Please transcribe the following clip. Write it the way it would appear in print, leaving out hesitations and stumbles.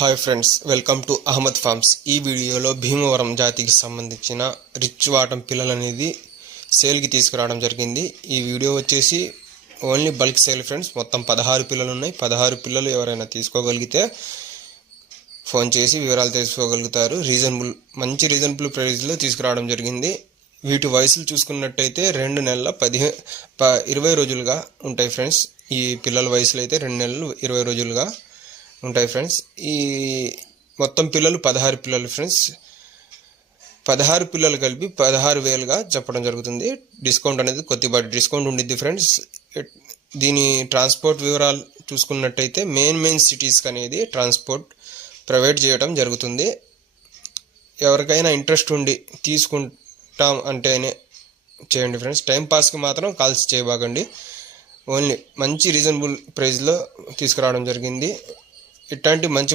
Hi friends, welcome to Ahmed farms. ఈ వీడియోలో భీమవరం జాతికి సంబంధించిన రిచ్ వాటం పిల్లలు అనేది సేల్కి తీసుకురావడం జరిగింది. ఈ వీడియో వచ్చేసి ఓన్లీ బల్క్ సేల్ ఫ్రెండ్స్. మొత్తం 16 పిల్లలు ఉన్నాయి. 16 పిల్లలు ఎవరైనా తీసుకోగలిగితే ఫోన్ చేసి వివరాలు తెలుసుకోగలుగుతారు. మంచి రీజనబుల్ ప్రైస్లో తీసుకురావడం జరిగింది. వీటి వయసులు చూసుకున్నట్టయితే 2 నెలల 20 రోజులుగా ఉంటాయి ఫ్రెండ్స్. ఈ పిల్లల వయసులు అయితే 2 నెలలు 20 రోజులుగా ఉంటాయి ఫ్రెండ్స్. ఈ మొత్తం పిల్లలు 16 పిల్లలు ఫ్రెండ్స్. 16 పిల్లలు కలిపి 16,000గా చెప్పడం జరుగుతుంది. డిస్కౌంట్ అనేది కొద్దిపాటి డిస్కౌంట్ ఉండిద్ది ఫ్రెండ్స్. దీని ట్రాన్స్పోర్ట్ వివరాలు చూసుకున్నట్టయితే మెయిన్ సిటీస్కి అనేది ట్రాన్స్పోర్ట్ ప్రొవైడ్ చేయడం జరుగుతుంది. ఎవరికైనా ఇంట్రెస్ట్ ఉండి తీసుకుంటాం అంటేనే చేయండి ఫ్రెండ్స్. టైంపాస్కి మాత్రం కాల్స్ చేయబాకండి. ఓన్లీ మంచి రీజనబుల్ ప్రైస్లో తీసుకురావడం జరిగింది. ఇట్లాంటి మంచి